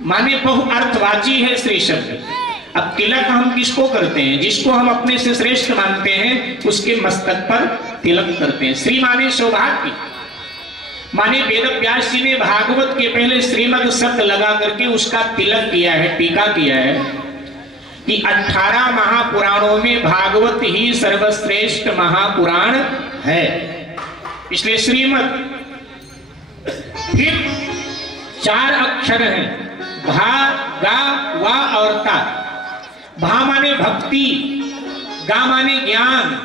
माने बहुअर्थवाची है श्री शब्द। अब तिलक हम किसको करते हैं? जिसको हम अपने से श्रेष्ठ मानते हैं उसके मस्तक पर तिलक करते हैं। श्री माने सौभाग्य, माने वेद व्यास जी ने भागवत के पहले श्रीमद शब्द लगा करके उसका तिलक किया है, टीका किया है कि 18 महापुराणों में भागवत ही सर्वश्रेष्ठ महापुराण है, इसलिए श्रीमद। फिर 4 अक्षर हैं, भा, गा, वा और ता। भा माने भक्ति, गा माने ज्ञान,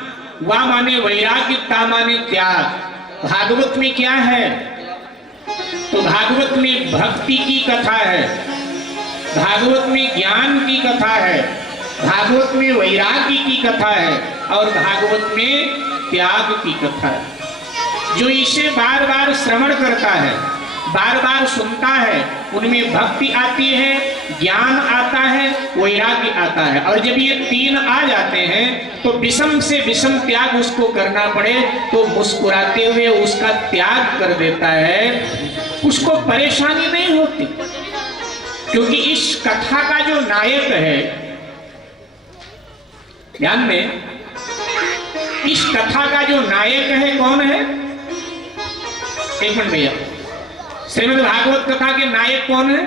वा माने वैराग्य, ता माने त्याग। भागवत में क्या है? तो भागवत में भक्ति की कथा है, भागवत में ज्ञान की कथा है, भागवत में वैराग्य की कथा है और भागवत में त्याग की कथा है। जो इसे बार बार श्रवण करता है, बार बार सुनता है, उनमें भक्ति आती है, ज्ञान आता है, वैराग्य आता है। और जब ये 3 आ जाते हैं तो विषम से विषम त्याग उसको करना पड़े तो मुस्कुराते हुए उसका त्याग कर देता है, उसको परेशानी नहीं होती। क्योंकि इस कथा का जो नायक है, ध्यान दें, इस कथा का जो नायक है कौन है? एक मिनट भैया, श्रीमद् भागवत कथा के नायक कौन है?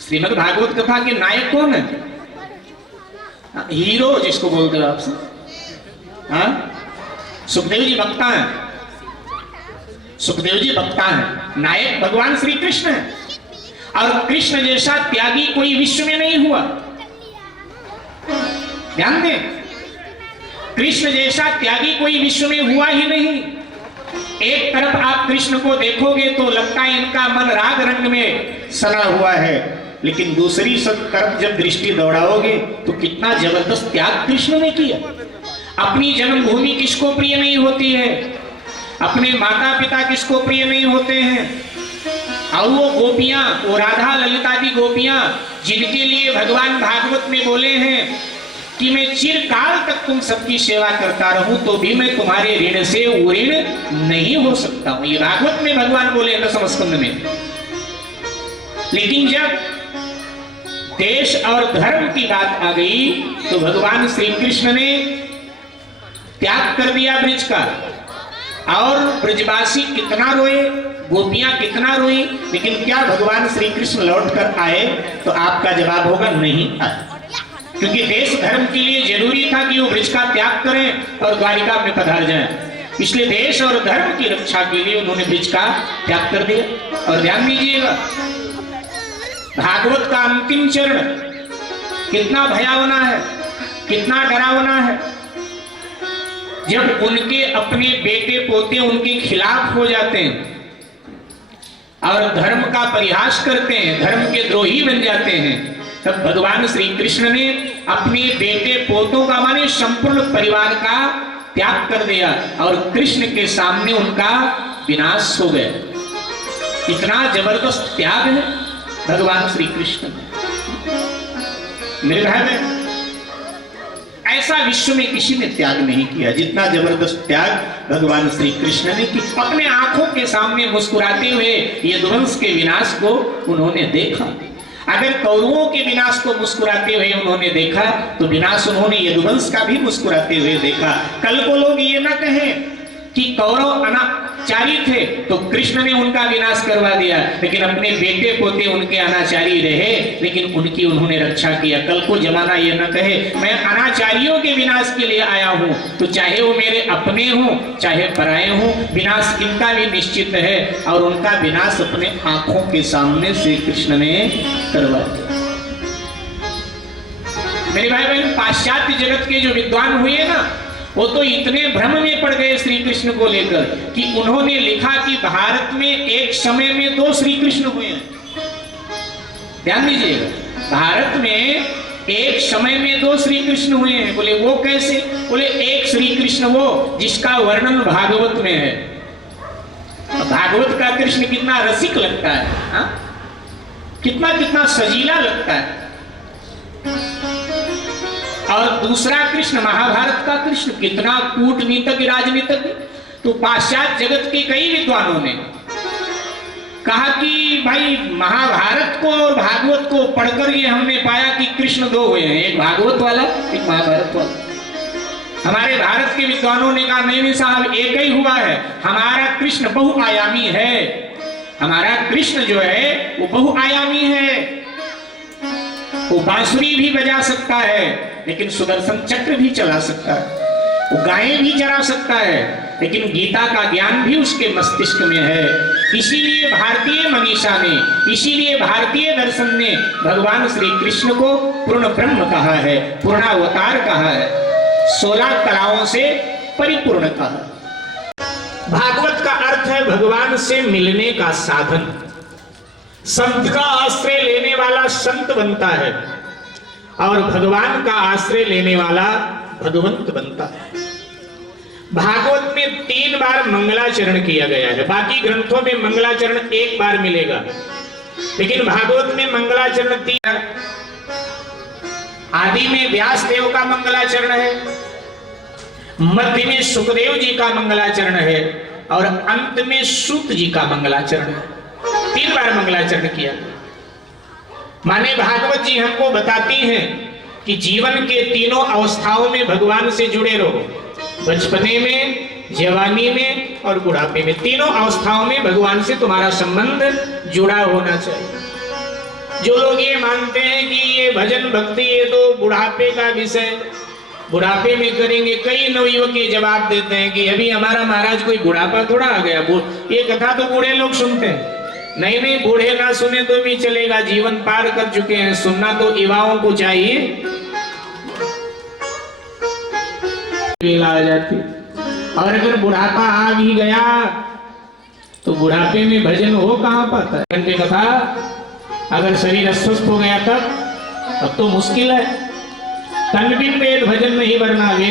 श्रीमद् भागवत कथा के नायक कौन है? हीरो जिसको बोलते हो आपसे, हाँ? सुखदेव जी वक्ता हैं, सुखदेव जी वक्ता हैं। नायक भगवान श्री कृष्ण है और कृष्ण जैसा त्यागी कोई विश्व में नहीं हुआ। ध्यान दें, कृष्ण जैसा त्यागी कोई विश्व में हुआ ही नहीं। एक तरफ आप कृष्ण को देखोगे तो लगता है इनका मन राग रंग में सना हुआ है, लेकिन दूसरी तरफ जब दृष्टि दौड़ाओगे तो कितना जबरदस्त त्याग कृष्ण ने किया। अपनी जन्मभूमि किसको प्रिय नहीं होती है? अपने माता पिता किसको प्रिय नहीं होते हैं? और वो गोपियां, वो राधा ललिता की गोपियां जिनके लिए भगवान भागवत में बोले हैं कि मैं चिरकाल तक तुम सबकी सेवा करता रहूं तो भी मैं तुम्हारे ऋण से ऋण नहीं हो सकता हूं। ये भागवत में भगवान बोले हैं दशम स्कंद में। लेकिन जब देश और धर्म की बात आ गई तो भगवान श्री कृष्ण ने त्याग कर दिया ब्रज का। और ब्रजवासी कितना रोए, गोपियां कितना रोई, लेकिन क्या भगवान श्री कृष्ण लौट कर आए? तो आपका जवाब होगा नहीं आए। क्योंकि देश धर्म के लिए जरूरी था कि वो ब्रज का त्याग करें और द्वारिका में पधार जाएं। इसलिए देश और धर्म की रक्षा के लिए उन्होंने ब्रज का त्याग कर दिया। और ध्यान दीजिएगा, भागवत का अंतिम चरण कितना भयावना है, कितना डरावना है। जब उनके अपने बेटे पोते उनके खिलाफ हो जाते हैं और धर्म का परिहास करते हैं, धर्म के द्रोही बन जाते हैं, तब भगवान श्री कृष्ण ने अपने बेटे पोतों का माने संपूर्ण परिवार का त्याग कर दिया और कृष्ण के सामने उनका विनाश हो गया। इतना जबरदस्त त्याग है भगवान श्री कृष्ण मेरे भाई में। ऐसा विश्व में किसी ने त्याग नहीं किया जितना जबरदस्त त्याग भगवान श्री कृष्ण ने की। अपने आंखों के सामने मुस्कुराते हुए यदुवंश के विनाश को उन्होंने देखा। अगर कौरवों के विनाश को मुस्कुराते हुए उन्होंने देखा तो विनाश उन्होंने यदुवंश का भी मुस्कुराते हुए देखा। कल को लोग ये ना कहें कि कौरव अनाचारी थे तो कृष्ण ने उनका विनाश करवा दिया, लेकिन अपने बेटे पोते उनके अनाचारी रहे लेकिन उनकी उन्होंने रक्षा किया। कल को जमाना ये न कहे मैं अनाचारियों के विनाश के लिए आया हूं, तो चाहे वो मेरे अपने हों चाहे पराये हों, विनाश इनका भी निश्चित है और उनका विनाश अपने आंखों के सामने श्री कृष्ण ने करवा दिया। मेरे भाई बहन, पाश्चात्य जगत के जो विद्वान हुए ना, वो तो इतने भ्रम में पड़ गए श्री कृष्ण को लेकर कि उन्होंने लिखा कि भारत में एक समय में 2 श्री कृष्ण हुए हैं। ध्यान दीजिएगा, भारत में एक समय में 2 श्री कृष्ण हुए हैं। बोले वो कैसे? बोले एक श्री कृष्ण वो जिसका वर्णन भागवत में है। भागवत का कृष्ण कितना रसिक लगता है, हा? कितना कितना सजीला लगता है। और दूसरा कृष्ण महाभारत का कृष्ण कितना कूटनीतिक राजनीतिक। तो पाश्चात्य जगत के कई विद्वानों ने कहा कि भाई महाभारत को और भागवत को पढ़कर ये हमने पाया कि कृष्ण दो हुए हैं, एक भागवत वाला एक महाभारत वाला। हमारे भारत के विद्वानों ने कहा नहीं नहीं साहब, एक ही हुआ है, हमारा कृष्ण बहुआयामी है, हमारा कृष्ण जो है वो बहुआयामी है। वो बांसुरी भी बजा सकता है, लेकिन सुदर्शन चक्र भी चला सकता है, वो गायें भी चरा सकता है, लेकिन गीता का ज्ञान भी उसके मस्तिष्क में है। इसीलिए भारतीय मनीषा ने, इसीलिए भारतीय दर्शन ने भगवान श्री कृष्ण को पूर्ण ब्रह्म कहा है, पूर्णावतार कहा है, 16 कलाओं से परिपूर्ण कहा। भागवत का अर्थ है भगवान से मिलने का साधन। संत का आश्रय लेने वाला संत बनता है और भगवान का आश्रय लेने वाला भगवंत बनता है। भागवत में 3 बार मंगलाचरण किया गया है, बाकी ग्रंथों में मंगलाचरण 1 बार मिलेगा, लेकिन भागवत में मंगलाचरण 3। आदि में व्यास देव का मंगलाचरण है, मध्य में सुखदेव जी का मंगलाचरण है और अंत में सूत जी का मंगलाचरण है। 3 बार मंगलाचरण किया। माने भागवत जी हमको बताती हैं कि जीवन के तीनों अवस्थाओं में भगवान से जुड़े रहो, बचपने में, जवानी में और बुढ़ापे में, तीनों अवस्थाओं में भगवान से तुम्हारा संबंध जुड़ा होना चाहिए। जो लोग ये मानते हैं कि ये भजन भक्ति ये तो बुढ़ापे का विषय, बुढ़ापे में करेंगे, कई नवयुवक ये जवाब देते हैं कि अभी हमारा महाराज कोई बुढ़ापा थोड़ा आ गया, ये कथा तो बूढ़े लोग सुनते हैं। नहीं नहीं, बूढ़े ना सुने तो भी चलेगा, जीवन पार कर चुके हैं, सुनना तो युवाओं को चाहिए। आ जाती, और अगर बुढ़ापा आ भी गया तो बुढ़ापे में भजन हो कहां पाता है। घंटे कथा अगर शरीर अस्वस्थ हो गया तब तो मुश्किल है। तन बिन वेद भजन नहीं वरना वेद।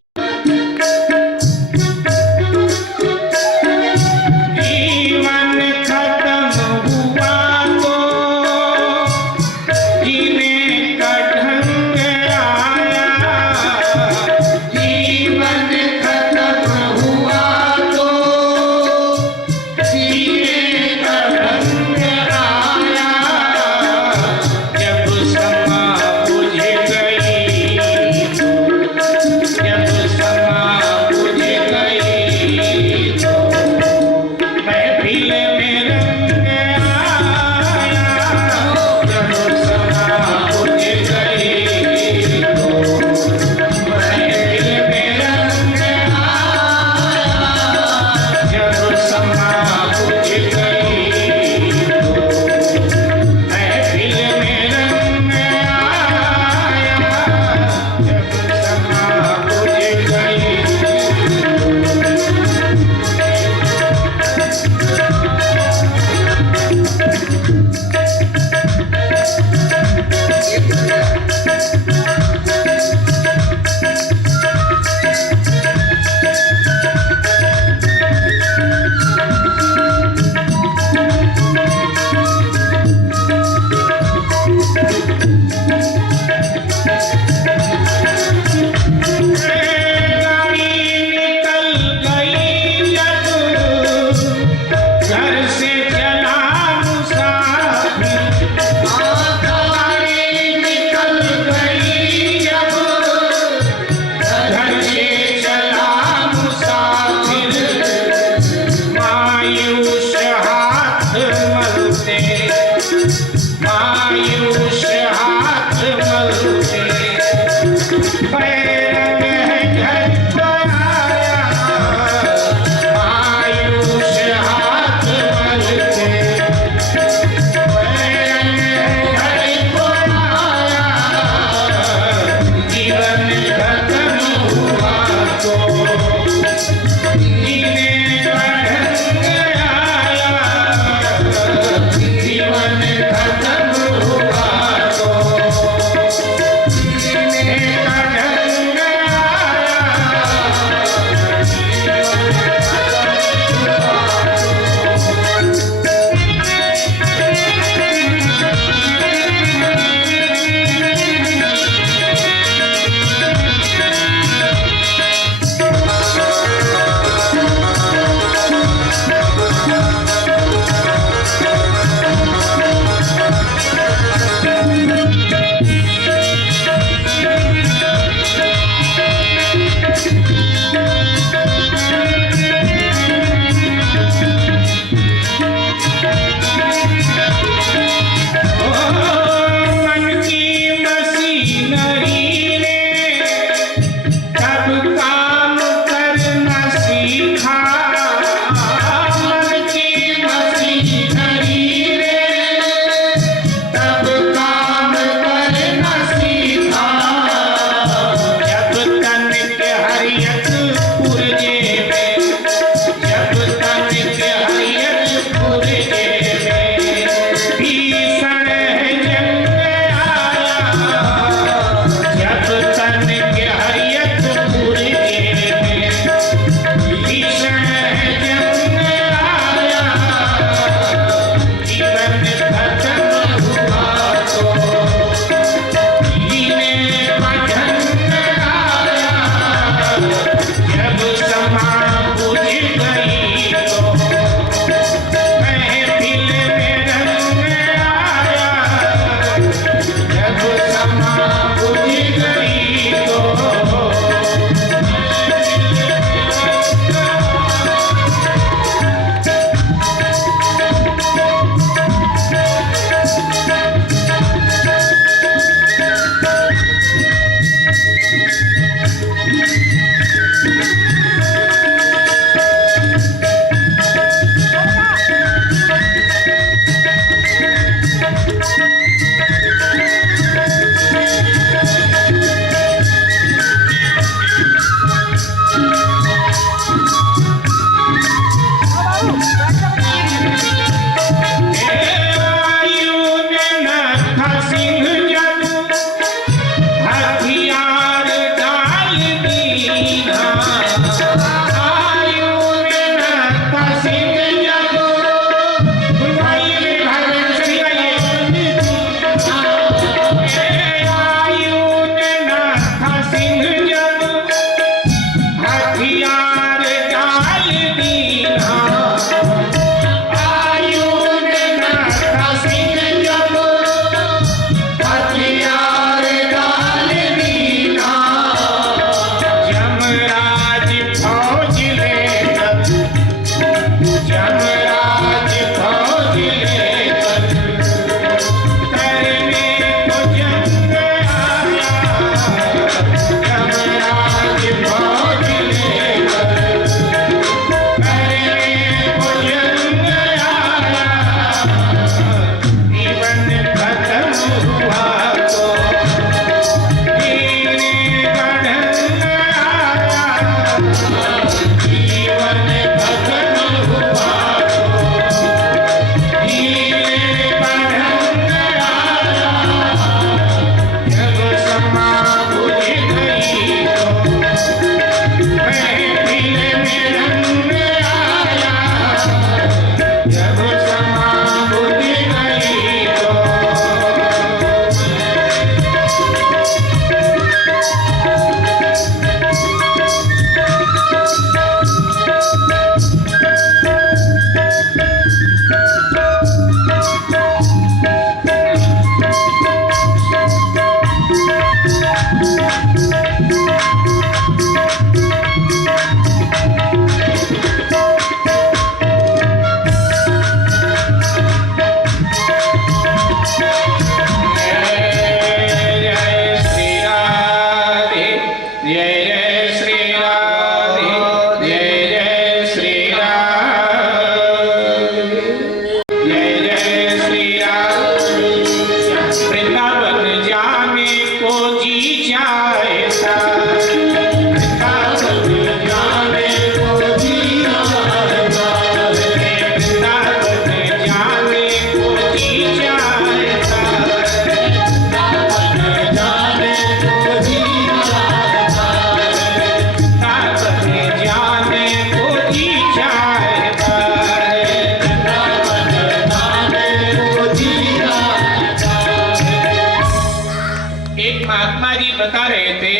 रहे थे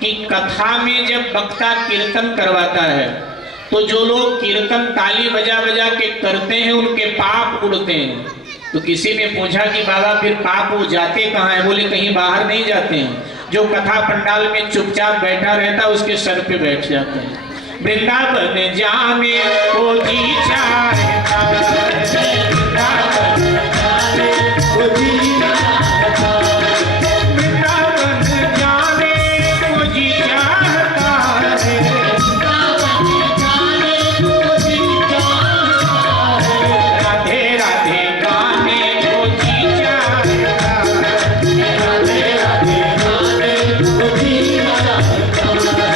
कि कथा में जब वक्ता कीर्तन करवाता है तो जो लोग कीर्तन ताली बजा बजा के करते हैं उनके पाप उड़ते हैं। तो किसी ने पूछा कि बाबा फिर पाप वो जाते कहाँ हैं? बोले कहीं बाहर नहीं जाते हैं, जो कथा पंडाल में चुपचाप बैठा रहता उसके सर पे बैठ जाते हैं। वृंदावन जाने को जी चाहता है, वृंदावन जाने को जी चाहता है, राधे राधे गाने को जी चाहता है, राधे राधे गाने को जी चाहता है।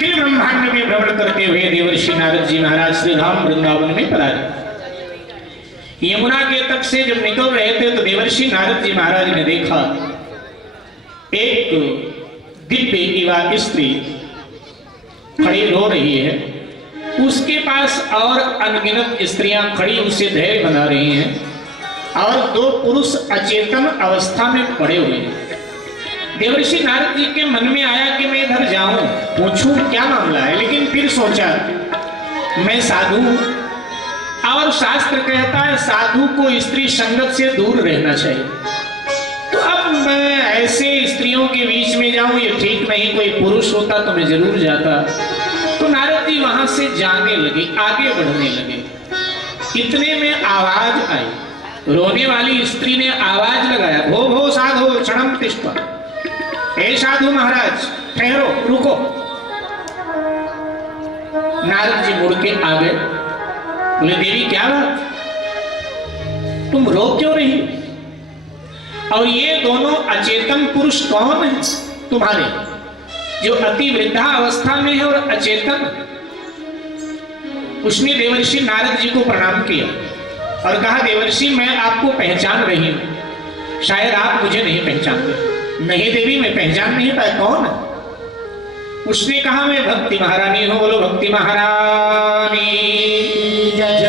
अखिल ब्रह्मांड में भ्रमण करते हुए देवर्षि नारद जी महाराज श्री राम वृंदावन में पधारे। यमुना के तट से जब निकल रहे थे तो देवर्षि नारद जी महाराज ने देखा एक दिव्य युवा स्त्री खड़ी रो रही है, उसके पास और अनगिनत स्त्रियां खड़ी उसे धैर्य बना रही हैं और दो पुरुष अचेतन अवस्था में पड़े हुए हैं। देवर्षि नारद जी के मन में आया कि मैं इधर जाऊं, पूछूं क्या मामला है, लेकिन फिर सोचा मैं साधु हूं और शास्त्र कहता है साधु को स्त्री संगत से दूर रहना चाहिए, तो अब मैं ऐसे स्त्रियों के बीच में जाऊं ये ठीक नहीं, कोई पुरुष होता तो मैं जरूर जाता। तो नारद जी वहां से जाने लगे, आगे बढ़ने लगे। इतने में आवाज आई, रोने वाली स्त्री ने आवाज लगाया, भो भो साधु क्षणम तिष्ठा, हे साधु महाराज ठहरो रुको। नारद जी मुड़ के आ गए, बोले देवी क्या बात, तुम रो क्यों रही, और ये दोनों अचेतन पुरुष कौन है तुम्हारे, जो अति वृद्धा अवस्था में है और अचेतन। उसने देवर्षि नारद जी को प्रणाम किया और कहा देवर्षि मैं आपको पहचान रही हूं, शायद आप मुझे नहीं पहचानते। नहीं देवी मैं पहचान नहीं पाया, कौन है? उसने कहा मैं भक्ति महारानी हूं, बोलो भक्ति महारानी जय।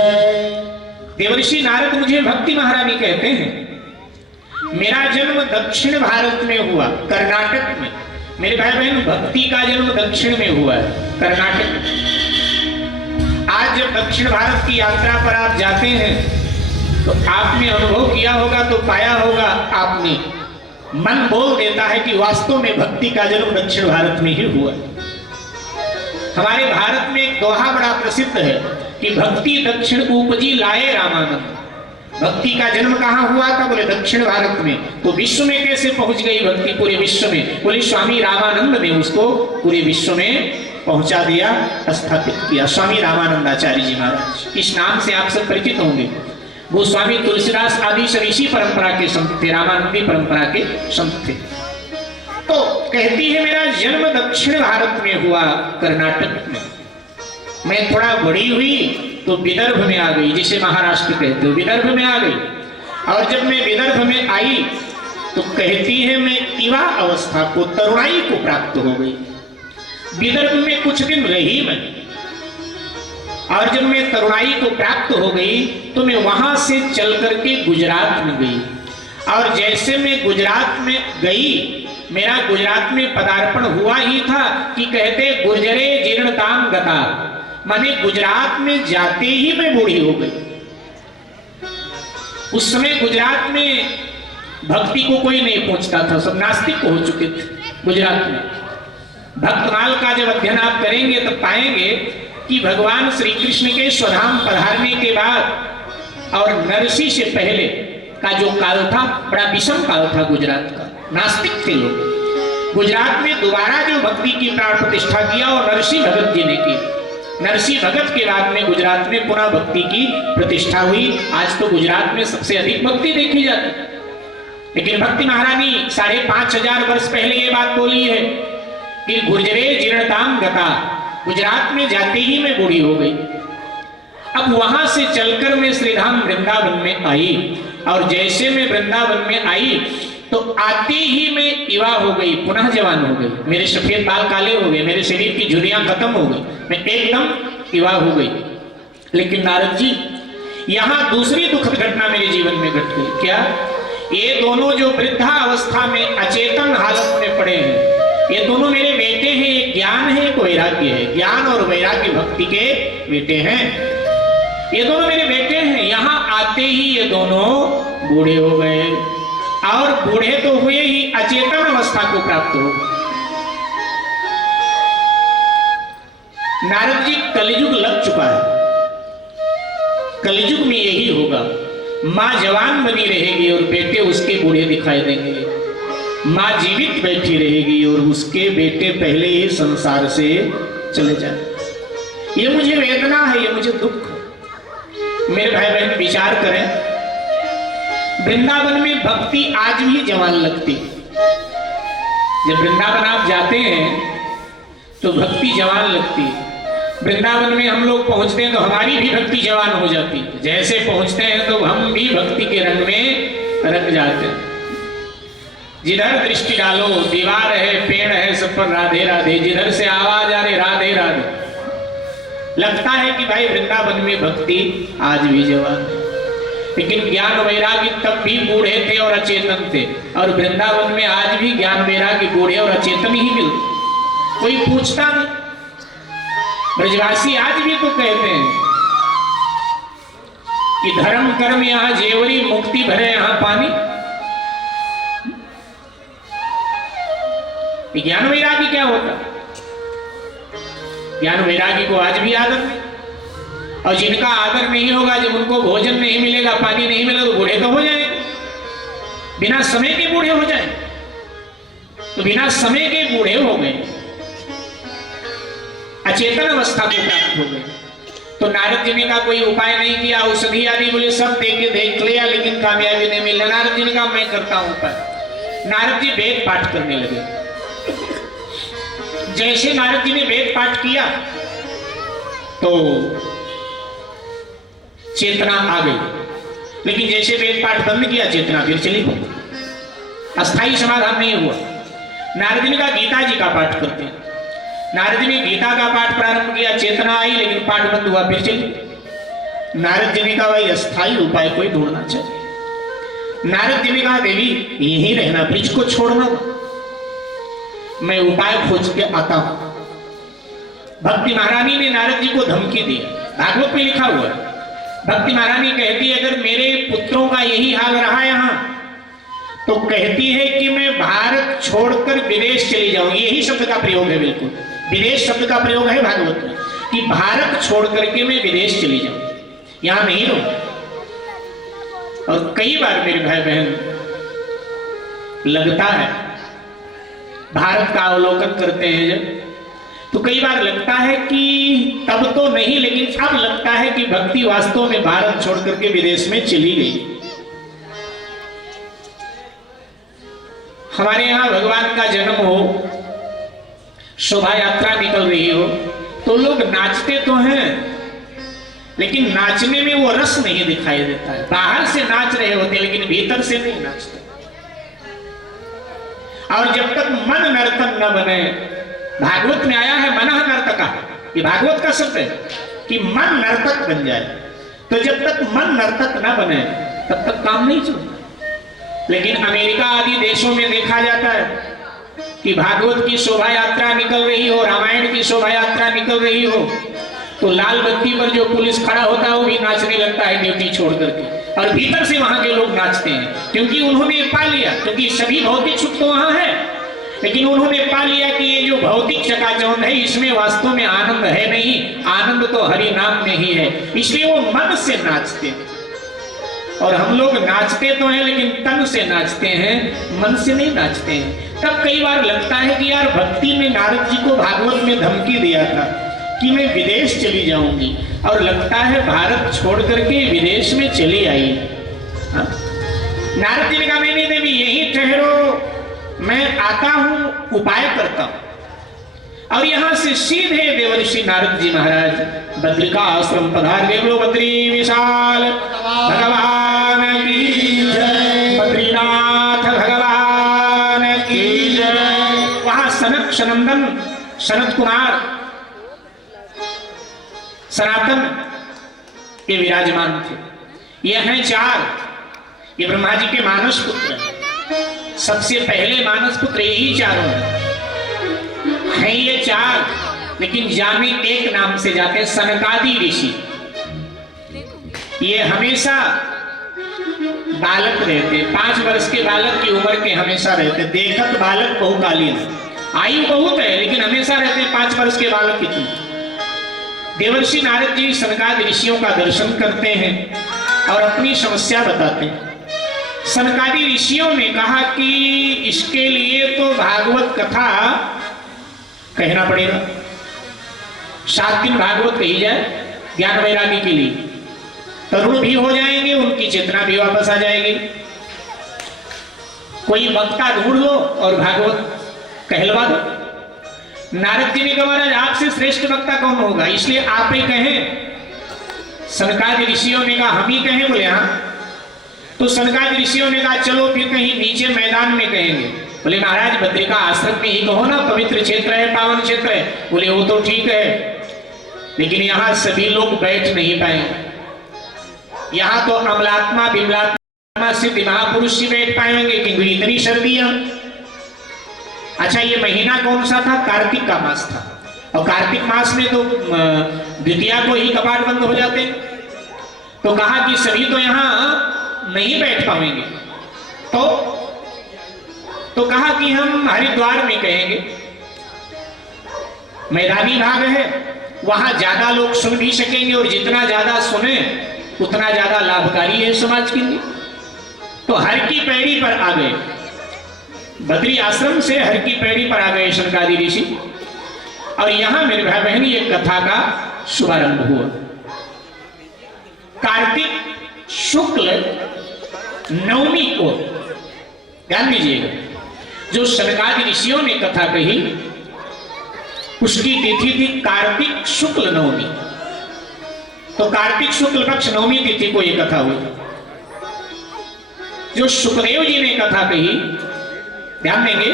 देवर्षि नारद मुझे भक्ति महारानी कहते हैं। मेरा जन्म दक्षिण भारत में हुआ, कर्नाटक में। मेरे भाई बहन भक्ति का जन्म दक्षिण में हुआ है, कर्नाटक में। आज जब दक्षिण भारत की यात्रा पर आप जाते हैं तो आपने अनुभव किया होगा, तो पाया होगा आपने, मन बोल देता है कि वास्तव में भक्ति का जन्म दक्षिण भारत में ही हुआ। हमारे भारत में एक दोहा बड़ा प्रसिद्ध है कि भक्ति दक्षिण उपजी लाए रामानंद। भक्ति का जन्म कहाँ हुआ था, बोले दक्षिण भारत में। तो विश्व में कैसे पहुंच गई भक्ति पूरे विश्व में, बोले स्वामी रामानंद ने उसको पूरे विश्व में पहुंचा दिया, स्थापित किया। स्वामी रामानंदाचार्य जी महाराज, इस नाम से आप सब परिचित होंगे। गोस्वामी तुलसीदास आदि सब इसी परंपरा के संत थे, रामानंदी परंपरा के संत थे। तो कहती है मेरा जन्म दक्षिण भारत में हुआ, कर्नाटक में। मैं थोड़ा बड़ी हुई तो विदर्भ में आ गई, जिसे महाराष्ट्र कहते हो, विदर्भ में आ गई। और जब मैं विदर्भ में आई तो कहती है मैं युवा अवस्था को, तरुणाई को प्राप्त हो गई। विदर्भ में कुछ दिन रही मैं, और जब मैं तरुणाई को प्राप्त हो गई तो मैं वहां से चल करके गुजरात में गई। और जैसे मैं गुजरात में गई, मेरा गुजरात में पदार्पण हुआ ही था कि कहते गुर्जरे जीर्णताम गता, माने गुजरात में जाते ही मैं बूढ़ी हो गई। उस समय गुजरात में भक्ति को कोई नहीं पहुंचता था, सब नास्तिक हो चुके थे गुजरात में। भक्तमाल का जब अध्ययन आप करेंगे तब पाएंगे कि भगवान श्री कृष्ण के स्वधाम पधारने के बाद और नरसी से पहले का जो काल था, बड़ा विषम काल था गुजरात का। नास्तिक थे लोग। गुजरात में दोबारा जो भक्ति की प्राण प्रतिष्ठा किया और नरसिंह भगत जी ने की। नरसिंह भगत के बाद में गुजरात में पुनः भक्ति की प्रतिष्ठा हुई। आज तो गुजरात में सबसे अधिक भक्ति देखी जाती, लेकिन भक्ति महारानी 5500 वर्ष पहले ये बात बोली है कि गुर्जरे जीर्णताम गता, गुजरात में जाते ही मैं बूढ़ी हो गई। अब वहां से चलकर मैं श्रीधाम वृंदावन में आई, और जैसे मैं वृंदावन में आई तो आते ही मैं युवा हो गई, पुनः जवान हो गई। मेरे सफेद बाल काले हो गए, मेरे शरीर की झुर्रियां खत्म हो गई, मैं एकदम युवा हो गई। लेकिन नारद जी, यहां दूसरी दुखद घटना मेरे जीवन में घट गई। क्या? ये दोनों जो वृद्धा अवस्था में अचेतन हालत में पड़े हैं, ये दोनों मेरे बेटे हैं। एक ज्ञान है, एक वैराग्य है। ज्ञान और वैराग्य भक्ति के बेटे हैं। ये दोनों मेरे बेटे हैं। यहाँ आते ही ये दोनों बूढ़े हो गए, और बूढ़े तो हुए ही, अचेतन अवस्था को प्राप्त हो। नारद जी, कलयुग लग चुका है। कलयुग में यही होगा, माँ जवान बनी रहेगी और बेटे उसके बूढ़े दिखाई देंगे। माँ जीवित बैठी रहेगी और उसके बेटे पहले ही संसार से चले जाए। ये मुझे वेदना है, ये मुझे दुख है। मेरे भाई बहन विचार करें, वृंदावन में भक्ति आज भी जवान लगती। जब वृंदावन आप जाते हैं तो भक्ति जवान लगती है। वृंदावन में हम लोग पहुंचते हैं तो हमारी भी भक्ति जवान हो जाती है। जैसे पहुंचते हैं तो हम भी भक्ति के रंग में रंग जाते हैं। जिधर दृष्टि डालो दीवार है, पेड़ है, सब पर राधे राधे। जिधर से आवाज आ रही राधे राधे। लगता है कि भाई वृंदावन में भक्ति आज भी जवान है। लेकिन ज्ञान वैरागी तब भी बूढ़े थे और अचेतन थे, और वृंदावन में आज भी ज्ञान वैरागी बूढ़े और अचेतन ही मिलते, कोई पूछता नहीं। ब्रजवासी आज भी तो कहते हैं कि धर्म कर्म यहाँ जेवरी, मुक्ति भरे यहाँ पानी। ज्ञान वैरागी क्या होता? ज्ञान वैरागी को आज भी आदर नहीं, और जिनका आदर नहीं होगा, जब उनको भोजन नहीं मिलेगा, पानी नहीं मिलेगा, तो बूढ़े तो हो जाएंगे, बिना समय के बूढ़े हो जाए। तो बिना समय के बूढ़े हो गए, अचेतन अवस्था को प्राप्त हो गए। तो नारद जी ने का कोई उपाय नहीं किया, औषधि आदि बोले सब देख लिया, लेकिन कामयाबी नहीं मिला। नारद जी ने कहा मैं करता हूं उपाय। नारद जी वेद पाठ करने लगे। जैसे नारद जी ने वेद पाठ किया तो चेतना आ गई, लेकिन जैसे वेद पाठ बंद किया चेतना फिर चली गई, अस्थाई समाधान नहीं हुआ। नारद जी ने कहा गीता जी का पाठ करते हैं। नारद जी ने गीता का पाठ प्रारंभ किया, चेतना आई, लेकिन पाठ बंद हुआ, फिर चली। नारद जी ने कहा भाई अस्थाई उपाय कोई ढूंढना चाहिए। नारद जी ने कहा देवी यहीं रहना, ब्रिज को छोड़ना, मैं उपाय खोज के आता हूं। भक्ति महारानी ने नारद जी को धमकी दी, भागवत में लिखा हुआ है। भक्ति महारानी कहती है अगर मेरे पुत्रों का यही हाल रहा यहां, तो कहती है कि मैं भारत छोड़कर विदेश चली जाऊंगी। यही शब्द का प्रयोग है, बिल्कुल विदेश शब्द का प्रयोग है भागवत में, कि भारत छोड़ करके मैं विदेश चली जाऊं, यहां नहीं रहूं। और कई बार मेरे भाई बहन लगता है, भारत का अवलोकन करते हैं जब, तो कई बार लगता है कि तब तो नहीं, लेकिन अब लगता है कि भक्ति वास्तव में भारत छोड़ करके विदेश में चली गई। हमारे यहां भगवान का जन्म हो, शोभा यात्रा निकल रही हो, तो लोग नाचते तो हैं, लेकिन नाचने में वो रस नहीं दिखाई देता है। बाहर से नाच रहे होते लेकिन भीतर से नहीं नाचते। और जब तक मन नर्तक न बने, भागवत में आया है मनः नर्तका, ये भागवत का शब्द है कि मन नर्तक बन जाए। तो जब तक मन नर्तक न बने तब तक काम नहीं चलता। लेकिन अमेरिका आदि देशों में देखा जाता है कि भागवत की शोभा यात्रा निकल रही हो, रामायण की शोभा यात्रा निकल रही हो, तो लाल बत्ती पर जो पुलिस खड़ा होता है वो भी नाचने लगता है ड्यूटी छोड़ करके, और भीतर से वहां के लोग नाचते हैं, क्योंकि उन्होंने पा लिया, क्योंकि सभी भौतिक सुख तो वहां है, लेकिन उन्होंने पा लिया कि ये जो भौतिक चकाचौंध है इसमें वास्तव में आनंद है नहीं, आनंद तो हरि नाम में ही है, इसलिए वो मन से नाचते हैं। और हम लोग नाचते तो हैं लेकिन तन से नाचते हैं, मन से नहीं नाचते हैं। तब कई बार लगता है कि यार भक्ति में नारद जी को भागवत में धमकी दिया था कि मैं विदेश चली जाऊंगी, और लगता है भारत छोड़ करके विदेश में चली आई। नारद जी ने कहा नहीं देवी यहीं ठहरो, मैं आता हूं, उपाय करता हूं। और यहां से सीधे देवर्षि नारद जी महाराज बद्रिका आश्रम पधार गए। बोलो बद्री विशाल भगवान की जय, बद्रीनाथ भगवान की जय। वहां सनत सनंदन सनत कुमार सनातन के विराजमान थे। ये हैं चार, ये ब्रह्मा जी के मानस पुत्र हैं। सबसे पहले मानस पुत्र यही चारों हैं ये चार, लेकिन जाने एक नाम से जाते हैं, सनकादि ऋषि। ये हमेशा बालक रहते, 5 वर्ष के बालक की उम्र के हमेशा रहते। देखत बालक बहुकालीन, आयु बहुत है लेकिन हमेशा रहते 5 वर्ष के बालक की तुम। देवर्षि नारद जी सनकादि ऋषियों का दर्शन करते हैं और अपनी समस्या बताते हैं। सनकादि ऋषियों ने कहा कि इसके लिए तो भागवत कथा कहना पड़ेगा, 7 दिन भागवत कही जाए ज्ञान वैरागी के लिए, तरुण भी हो जाएंगे, उनकी चेतना भी वापस आ जाएगी। कोई वक्ता ढूंढ लो और भागवत कहलवा दो। नारद जी ने कहा महाराज आपसे श्रेष्ठ वक्ता कौन होगा, इसलिए आप ही कहें। सनकादि ऋषियों ने कहा हम ही कहें, बोले हाँ। तो सनकादि ऋषियों ने कहा चलो फिर कहीं नीचे मैदान में कहेंगे। बोले महाराज बद्रिका आश्रम में ही कहो ना, पवित्र क्षेत्र है, पावन क्षेत्र है। बोले वो तो ठीक है, लेकिन यहाँ सभी लोग बैठ नहीं पाएंगे। यहाँ तो अमलात्मा विमलात्मा सिद्ध महापुरुष ही बैठ पाएंगे, क्योंकि इतनी सर्दियां। अच्छा ये महीना कौन सा था? कार्तिक का मास था, और कार्तिक मास में तो द्वितीया को ही कपाट बंद हो जाते। तो कहा कि सभी तो यहाँ नहीं बैठ पाएंगे, तो कहा कि हम हरिद्वार में कहेंगे, मैदानी भाग है, वहां ज्यादा लोग सुन भी सकेंगे, और जितना ज्यादा सुने उतना ज्यादा लाभकारी है समाज के लिए। तो हर की पैड़ी पर आ गए, बद्री आश्रम से हर की पैड़ी पर आ गए सनकादि ऋषि। और यहां मेरे भाई बहन ये कथा का शुभारंभ हुआ। कार्तिक शुक्ल नवमी को, ध्यान दीजिएगा, जो सनकादि ऋषियों ने कथा कही उसकी तिथि थी कार्तिक शुक्ल नवमी। तो कार्तिक शुक्ल पक्ष नवमी तिथि को यह कथा हुई। जो सुखदेव जी ने कथा कही, ध्यान देंगे,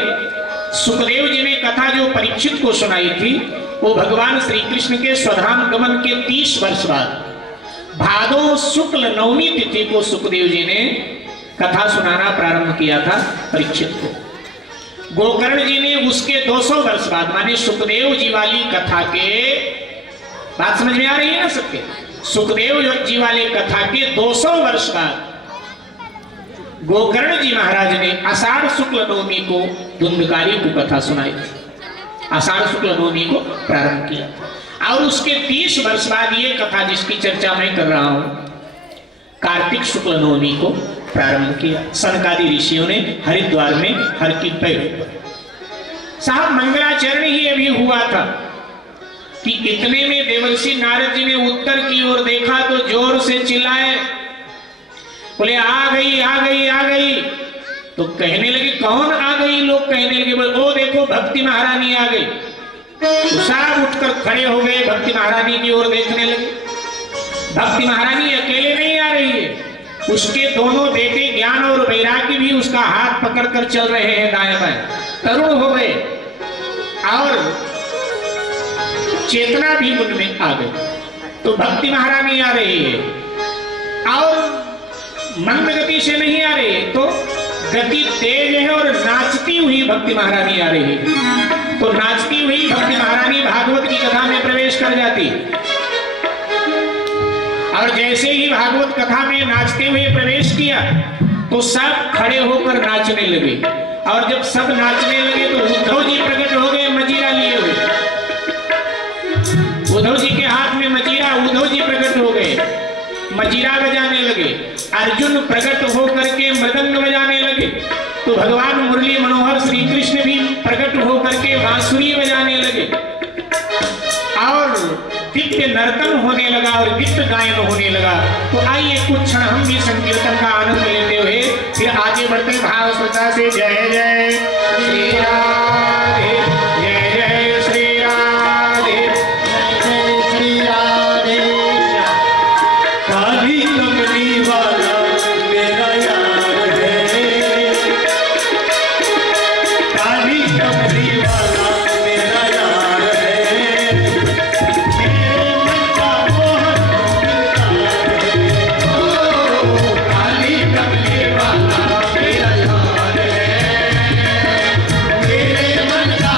सुखदेव जी ने कथा जो परीक्षित को सुनाई थी, वो भगवान श्री कृष्ण के स्वधाम गमन के 30 वर्ष बाद भादो शुक्ल नवमी तिथि को सुखदेव जी ने कथा सुनाना प्रारंभ किया था परीक्षित को। गोकर्ण जी ने उसके 200 वर्ष बाद, माने सुखदेव जी वाली कथा के, बात समझ में आ रही है ना सबके, सुखदेव जी वाले कथा के 200 वर्ष बाद गोकर्ण जी महाराज ने आषाढ़ शुक्ल नवमी को धुंधकारी को कथा सुनाई थी। आषाढ़ शुक्ल नवमी को प्रारंभ किया था, और उसके 30 वर्ष बाद ये कथा जिसकी चर्चा मैं कर रहा हूं, कार्तिक शुक्ल नवमी को प्रारंभ किया सनकादि ऋषियों ने हरिद्वार में हर की पैड़ी पर। साहब मंगलाचरण ही अभी हुआ था कि इतने में देवर्षि नारद जी ने उत्तर की ओर देखा तो जोर से चिल्लाए, बोले आ गई आ गई आ गई। तो कहने लगे कौन आ गई? लोग कहने लगे बोले ओ देखो भक्ति महारानी आ गई। तो सब उठकर खड़े हो गए, भक्ति महारानी की ओर देखने लगे। भक्ति महारानी अकेले नहीं आ रही है, उसके दोनों बेटे ज्ञान और वैराग्य भी उसका हाथ पकड़कर चल रहे हैं दाएं बाएं, तरुण हो गए और चेतना भी उनमें आ गई। तो भक्ति महारानी आ रही है और मंद गति से नहीं आ रही, तो गति तेज है और नाचती हुई भक्ति महारानी आ रही है। तो नाचती हुई भक्ति महारानी भागवत की कथा में प्रवेश कर जाती, और जैसे ही भागवत कथा में नाचते हुए प्रवेश किया तो सब खड़े होकर नाचने लगे। और जब सब नाचने लगे तो उद्धव जी प्रकट हो गए मजीरा लिए हुए। उद्धव जी के हाथ में मजीरा, उद्धव जी प्रकट हो गए, मजीरा बजाने लगे। अर्जुन प्रकट होकर के मृदंग बजाने लगे। तो भगवान मुरली मनोहर श्री कृष्ण भी प्रकट होकर के बांसुरी बजाने लगे और दिव्य नर्तन होने लगा और दिव्य गायन होने लगा। तो आइए कुछ क्षण हम भी संकीर्तन का आनंद लेते हुए फिर आगे बढ़ते भाव श्रद्धा से। जय जय श्री राधे, जय जय श्री राधे, जय श्री राधे। काली कमली वाला मेरा यार है, काली कमली वाला मेरा यार है, मेरे मन का मोहन मिलता है। काली कमली वाला मेरा यार है, मेरे मन का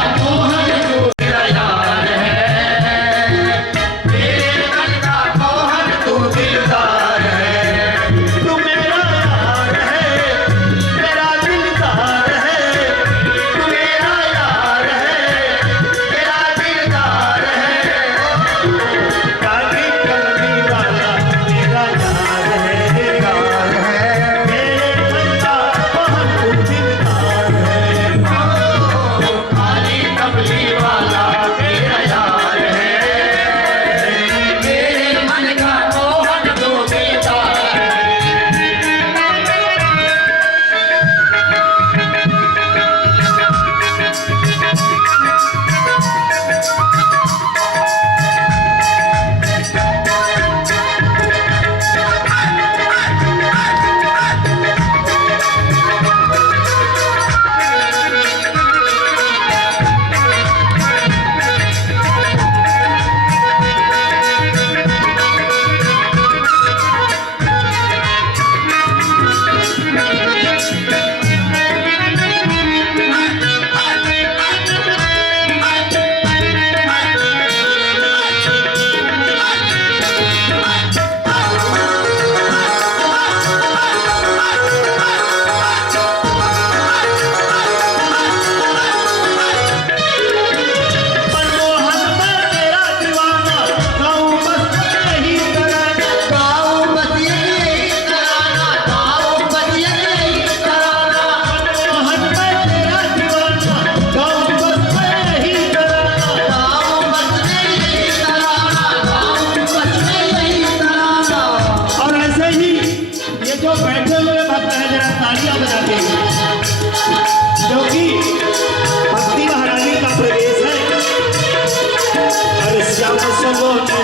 सलोने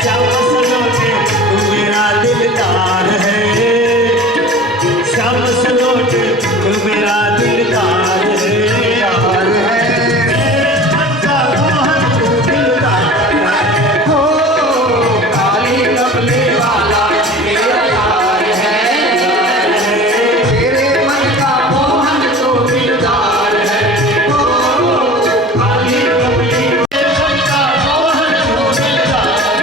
श्याम सलोने तू मेरा दिलदार है, श्याम सलोने तू मेरा दिलदार है, यार है मेरे मन का मोहन तू दिलदार है, हो काली कमली वाला मेरा यार है, मेरे मन का मोहन तू दिलदार है, हो काली कमली मेरे मन का मोहन तू दिलदार है।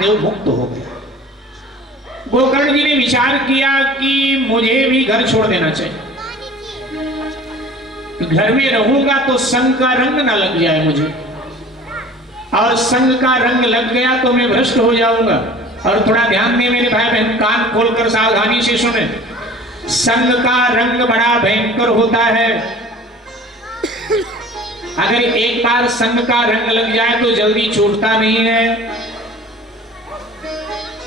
देव मुक्त हो गया। गोकर्ण जी ने विचार किया कि मुझे भी घर छोड़ देना चाहिए, घर में रहूंगा तो संग का रंग ना लग जाए मुझे, और संग का रंग लग गया तो मैं भ्रष्ट हो जाऊंगा। और थोड़ा ध्यान दें मेरे भाई बहन, कान खोलकर सावधानी से सुने। संग का रंग बड़ा भयंकर होता है। अगर एक बार संग का रंग लग जाए तो जल्दी छूटता नहीं है।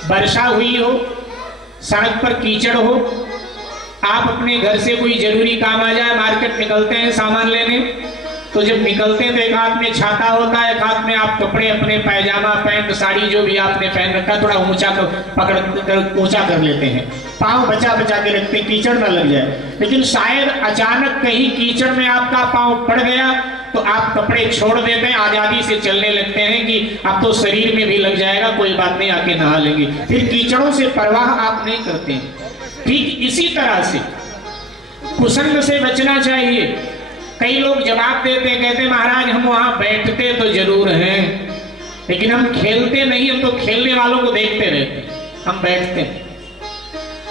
वर्षा हुई हो, सड़क पर कीचड़ हो, आप अपने घर से कोई जरूरी काम आ जाए, मार्केट निकलते हैं सामान लेने, तो जब निकलते हैं तो एक हाथ में छाता होता है, एक हाथ में आप कपड़े अपने पैजामा पैंट साड़ी जो भी आपने पहन रखा थोड़ा ऊंचा कर पकड़ कर ऊंचा कर लेते हैं, पाँव बचा बचा के रखते हैं कीचड़ ना लग जाए। लेकिन शायद अचानक कहीं कीचड़ में आपका पाँव पड़ गया तो आप कपड़े छोड़ देते हैं, आजादी से चलने लगते हैं कि अब तो शरीर में भी लग जाएगा, कोई बात नहीं, आके नहा लेंगे, फिर कीचड़ों से परवाह आप नहीं करते हैं। ठीक इसी तरह से कुसंग से बचना चाहिए। कई लोग जवाब देते हैं, कहते महाराज हम वहां बैठते तो जरूर हैं लेकिन हम खेलते नहीं, हम तो खेलने वालों को देखते रहते, हम बैठते हैं,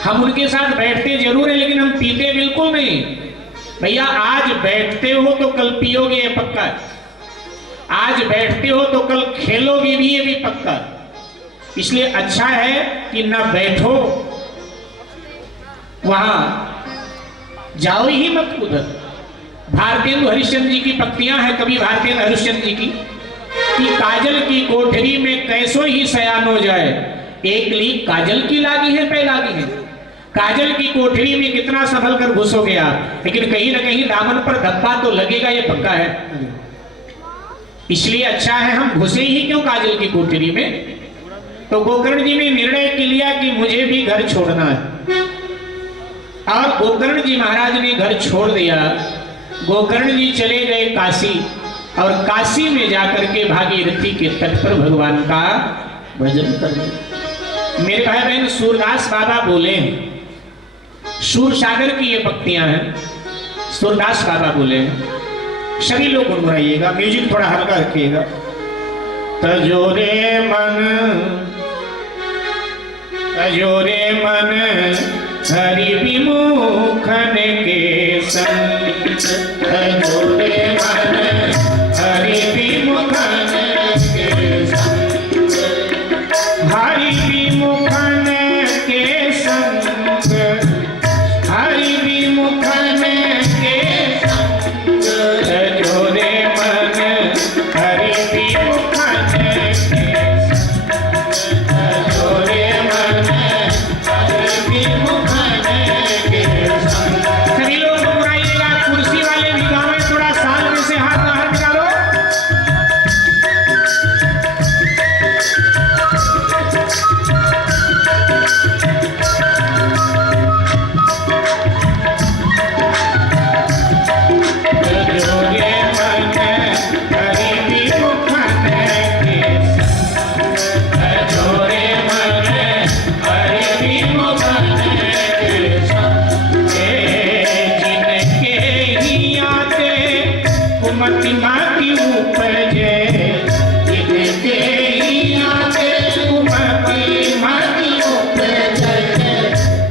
हम उनके साथ बैठते जरूर है लेकिन हम पीते बिल्कुल नहीं। भैया आज बैठते हो तो कल पियोगे ये पक्का है, आज बैठते हो तो कल खेलोगे भी ये भी पक्का है। इसलिए अच्छा है कि ना बैठो, वहां जाओ ही मत उधर। भारतेंदु हरिश्चंद्र जी की पंक्तियां हैं, कवि भारतेंदु हरिश्चंद्र जी की, कि काजल की कोठरी में कैसो ही सयान हो जाए, एक लीक काजल की लागी है पे लागी है। काजल की कोठरी में कितना संभल कर घुसोगे आप, लेकिन कहीं ना कहीं दामन पर धब्बा तो लगेगा, ये पक्का है। इसलिए अच्छा है हम घुसे ही क्यों काजल की कोठरी में। तो गोकर्ण जी ने निर्णय लिया कि मुझे भी घर छोड़ना है, और गोकर्ण जी महाराज ने घर छोड़ दिया। गोकर्ण जी चले गए काशी, और काशी में जाकर के भागीरथी के तट पर भगवान का भजन करते। मेरे भाई बहन सूरदास बाबा बोले, सूर सागर की ये पंक्तियां हैं, सूरदास बाबा बोले, सभी लोग गुनगुनाइएगा, म्यूजिक थोड़ा हल्का रखिएगा। तजोरे मन हरि विमुखन के संग, तजोरे मन हरि विमुखन के संग, हरि विमुखन के संग, हरि विमुखन के संग, तजोरे मन हरि विमुखन के संग, तजोरे मन हरि विमुखन के संग। सभी लोग गुनगुनाइएगा, कुर्सी वाले भी गाँव में थोड़ा साल में से हाथ बाहर निकालो। तजोरे मन हरि विमुखन के संग, तजोरे मन हरि विमुखन के संग, जिनके ही आते कुमति माती उपजे, जिनके ही आते कुमति माती उपजे,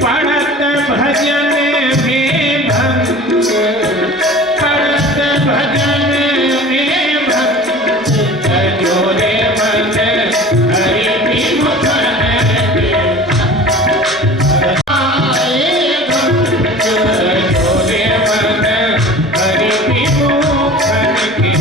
पढ़त भजन में भंग, पढ़त भजन में भंग, तजोरे मन हरि विमुखन के तजोरे मन हरि विमुखन के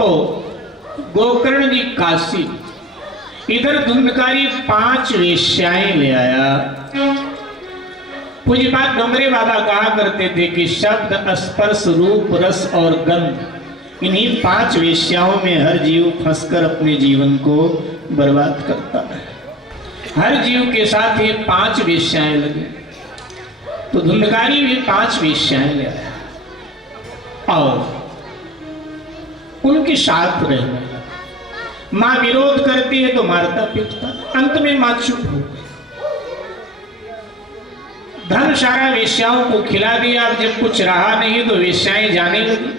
तो गोकर्ण जी काशी, इधर धुंधकारी 5 वेश्याएं ले आया। पूज्यपाद डोंगरे बाबा कहा करते थे कि शब्द, स्पर्श, रूप, रस और गंध, इन्हीं 5 वेश्याओं में हर जीव फंसकर अपने जीवन को बर्बाद करता है। हर जीव के साथ ये 5 वेश्याएं लगे। तो धुंधकारी भी 5 वेश्याएं ले आया और उनके साथ रहने लगा। मां विरोध करती है तो मारता पीटता। अंत में मां चुप हो गई। धन सारा वेश्याओं को खिला दिया। अब जब कुछ रहा नहीं तो वेश्याएं जाने लगी।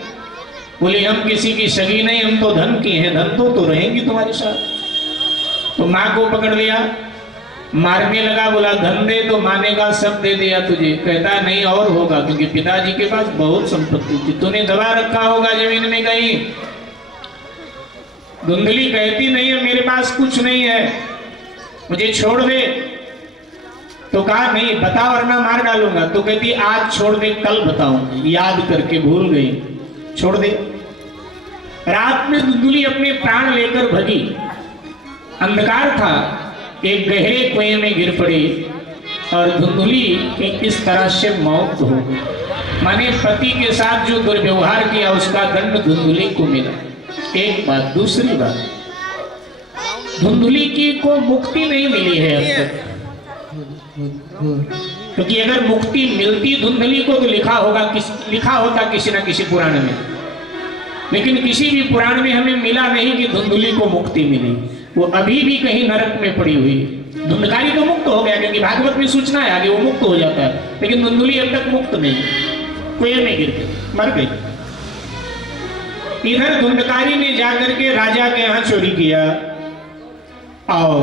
बोली हम किसी की सगी नहीं, हम तो धन की हैं, धन तो रहेंगी तुम्हारे साथ। तो मां को पकड़ लिया, मारने लगा। बोला धन दे, तो माँ ने कहा सब दे दिया तुझे। कहता नहीं और होगा, क्योंकि पिताजी के पास बहुत संपत्ति थी, तूने दबा रखा होगा जमीन में कहीं। धुंधली कहती नहीं है मेरे पास कुछ नहीं है, मुझे छोड़ दे। तो कहा नहीं बता वरना मार डालूंगा। तो कहती आज छोड़ दे, कल बताऊंगी। याद करके भूल गई, छोड़ दे। रात में धुंधली अपने प्राण लेकर भगी। अंधकार था, एक गहरे कुएं में गिर पड़ी और धुंधली की इस तरह से मौत हो गई। माने पति के साथ जो दुर्व्यवहार किया उसका दंड धुंधली को मिला। एक बात। दूसरी बात, धुंधली की को मुक्ति नहीं मिली है अब तक। क्योंकि अगर मुक्ति मिलती धुंधली को तो लिखा होता किसी न किसी पुराण में, लेकिन किसी भी पुराण में हमें मिला नहीं कि धुंधली को मुक्ति मिली। वो अभी भी कहीं नरक में पड़ी हुई है। धुंधकारी तो मुक्त हो गया, क्योंकि भागवत में सूचना है आगे वो मुक्त हो जाता है, लेकिन धुंधली अब तक मुक्त नहीं, कुएं में गिर गई, मर गई। इधर धुंधकारी ने जाकर के राजा के यहाँ चोरी किया और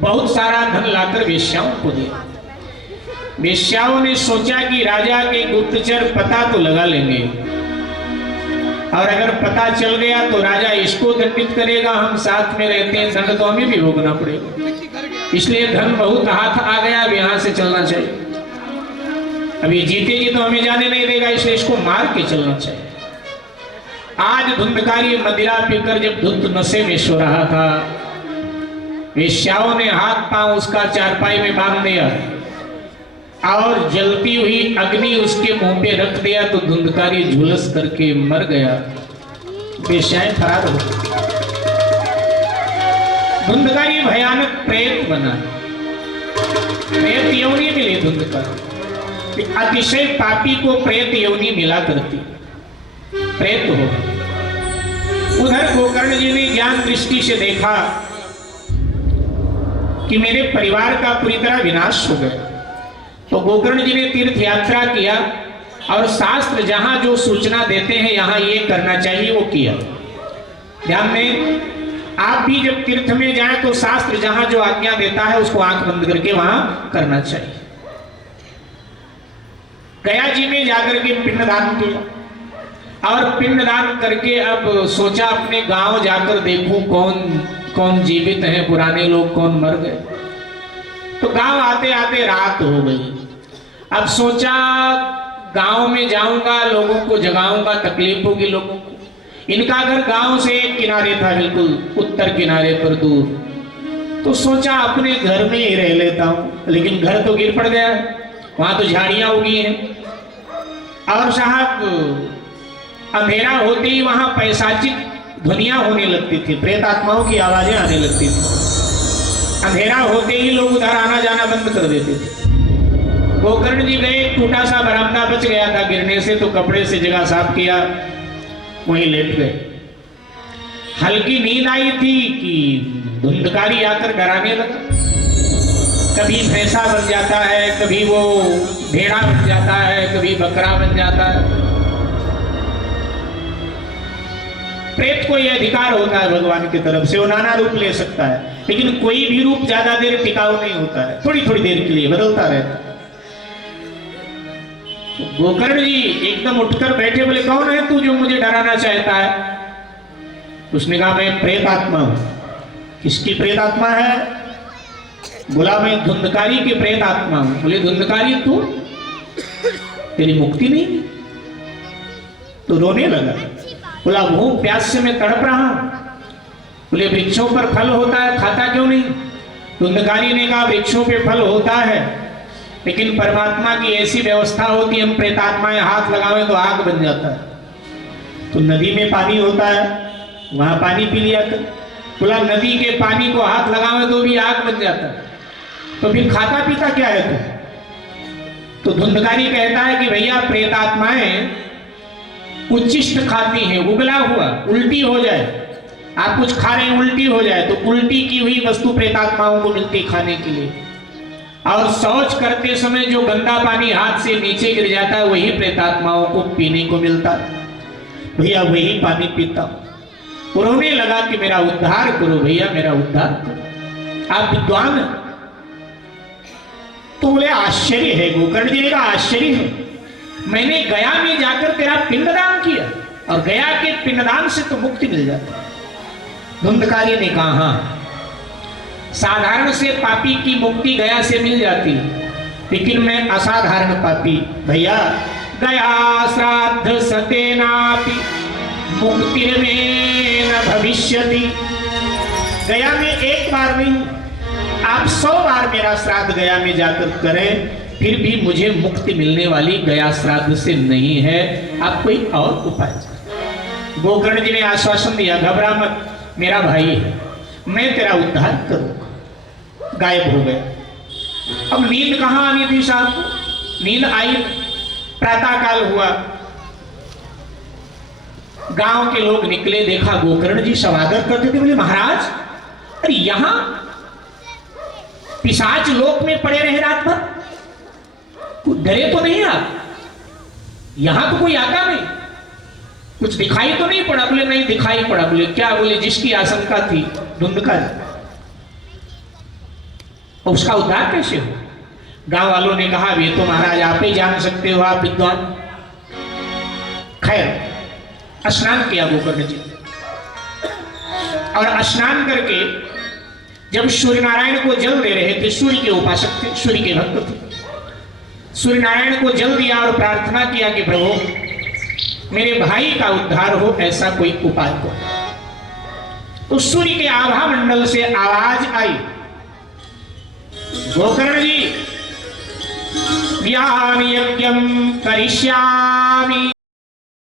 बहुत सारा धन लाकर वेश्याओं को दिया। वेश्याओं ने सोचा कि राजा के गुप्तचर पता तो लगा लेंगे, और अगर पता चल गया तो राजा इसको दंडित करेगा, हम साथ में रहते हैं, दंड तो हमें भी भोगना पड़ेगा। इसलिए धन बहुत हाथ आ गया, अब यहां से चलना चाहिए। अभी जीते जी तो हमें जाने नहीं देगा, इसलिए इसको मार के चलना चाहिए। आज धुंधकारी मदिरा पीकर जब धुत नशे में सो रहा था, वेश्याओं ने हाथ पांव उसका चारपाई में बांध दिया और जलती हुई अग्नि उसके मुंह पे रख दिया, तो धुंधकारी झुलस करके मर गया। वेश्याएं फरार हो गई। धुंधकारी भयानक प्रेत बना। प्रेत योनि मिली धुंधकारी। अतिशय पापी को प्रेत योनि मिला करती, प्रेत हो। उधर गोकर्ण जी ने ज्ञान दृष्टि से देखा कि मेरे परिवार का पूरी तरह विनाश हो गया। तो गोकर्ण जी ने तीर्थ यात्रा किया और शास्त्र जहां जो सूचना देते हैं यहां ये करना चाहिए वो किया। ध्यान दें, आप भी जब तीर्थ में जाएं तो शास्त्र जहां जो आज्ञा देता है उसको आंख बंद करके वहां करना चाहिए। गया जी में जाकर के पिंडदान किया और पिंडदान करके अब सोचा अपने गांव जाकर देखूं कौन कौन जीवित हैं, पुराने लोग कौन मर गए। तो गांव आते आते रात हो गई। अब सोचा गांव में जाऊंगा, लोगों को जगाऊंगा, तकलीफ होगी लोगों को। इनका घर गांव से एक किनारे था, बिल्कुल उत्तर किनारे पर दूर। तो सोचा अपने घर में ही रह लेता हूं, लेकिन घर तो गिर पड़ गया, वहां तो झाड़ियां उगी हैं। और साहब अंधेरा होते ही वहां पैशाचिक ध्वनियां होने लगती थी, प्रेत आत्माओं की आवाजें आने लगती थी। अंधेरा होते ही लोग उधर आना जाना बंद कर देते थे। गोकर्ण जी गए, टूटा सा बरामदा बच गया था गिरने से, तो कपड़े से जगह साफ किया, वहीं लेट गए। हल्की नींद आई थी कि धुंधकारी आकर डराने लगा। कभी भैंसा बन जाता है, कभी वो भेड़ा बन जाता है, कभी बकरा बन जाता है। प्रेत को यह अधिकार होता है भगवान की तरफ से, वो नाना रूप ले सकता है, लेकिन कोई भी रूप ज्यादा देर टिकाऊ नहीं होता है, थोड़ी थोड़ी देर के लिए बदलता रहता है। तो गोकर्ण जी एकदम उठकर बैठे, बोले कौन है तू जो मुझे डराना चाहता है? उसने कहा मैं प्रेत आत्मा हूं। किसकी प्रेत आत्मा है? बोला मैं धुंधकारी की प्रेत आत्मा हूं। बोले धुंधकारी तू, तेरी मुक्ति नहीं? तो रोने लगा। बोला भूख प्यास से मैं तड़प रहा हूं। बोले वृक्षों पर फल होता है, खाता क्यों नहीं? धुंधकारी ने कहा वृक्षों पे फल होता है, लेकिन परमात्मा की ऐसी व्यवस्था होती है, हम प्रेतात्माएं हाथ लगावे तो आग बन जाता है। तो नदी में पानी होता है, वहां पानी पी लिया कर। बोला नदी के पानी को हाथ लगावे तो भी आग बन जाता है, तो फिर खाता पीता क्या है तू? तो धुंधकारी कहता है कि भैया प्रेतात्माएं उच्चिष्ट खाती हैं, उगला हुआ, उल्टी हो जाए, आप कुछ खा रहे हैं उल्टी हो जाए, तो उल्टी की हुई वस्तु प्रेतात्माओं को मिलती खाने के लिए। और शौच करते समय जो गंदा पानी हाथ से नीचे गिर जाता है वही प्रेतात्माओं को पीने को मिलता है। भैया वही पानी पीता हूं। उन्होंने लगा कि मेरा उद्धार करो भैया, मेरा उद्धार करो, आप विद्वान। तो बोले आश्चर्य है, गोकर्ण जी का आश्चर्य है, मैंने गया में जाकर तेरा पिंडदान किया और गया के पिंडदान से तो मुक्ति मिल जाती। धुंधकारी ने कहा हाँ, साधारण से पापी की मुक्ति गया से मिल जाती, लेकिन मैं असाधारण पापी, भैया गया श्राद्ध सतेनापि मुक्तिर्मे न भविष्यति। गया में एक बार नहीं, आप 100 बार मेरा श्राद्ध गया में जाकर करें, फिर भी मुझे मुक्ति मिलने वाली गया श्राद्ध से नहीं है, आप कोई और उपाय करें। गोकर्ण जी ने आश्वासन दिया, घबरा मत, मेरा भाई है, मैं तेरा उद्धार करूंगा। गायब हो गए। अब नींद कहां आनी थी साहब को? नींद आई। प्रातः काल हुआ, गांव के लोग निकले, देखा गोकर्ण जी स्वागत करते थे। बोले महाराज, अरे यहां पिशाच लोक में पड़े रहे रात भर, कुछ डरे तो नहीं आप? यहां तो कोई आता नहीं, कुछ दिखाई तो नहीं पड़ा? बोले नहीं दिखाई पड़ा। बोले क्या? बोले जिसकी आशंका थी धुंधकारी, उसका उद्धार कैसे हो? गांव वालों ने कहा ये तो महाराज आप ही जान सकते हो, आप विद्वान। खैर स्नान किया गोकर्ण जी, और स्नान करके जब सूर्य नारायण को जल दे रहे थे, सूर्य के उपासक थे, सूर्य के भक्त थे, सूर्य नारायण को जल दिया और प्रार्थना किया कि प्रभु मेरे भाई का उद्धार हो, ऐसा कोई उपाय हो। तो सूर्य के आभा मंडल से आवाज आई, गोकर्ण जी ज्ञान यज्ञम करिष्यामि।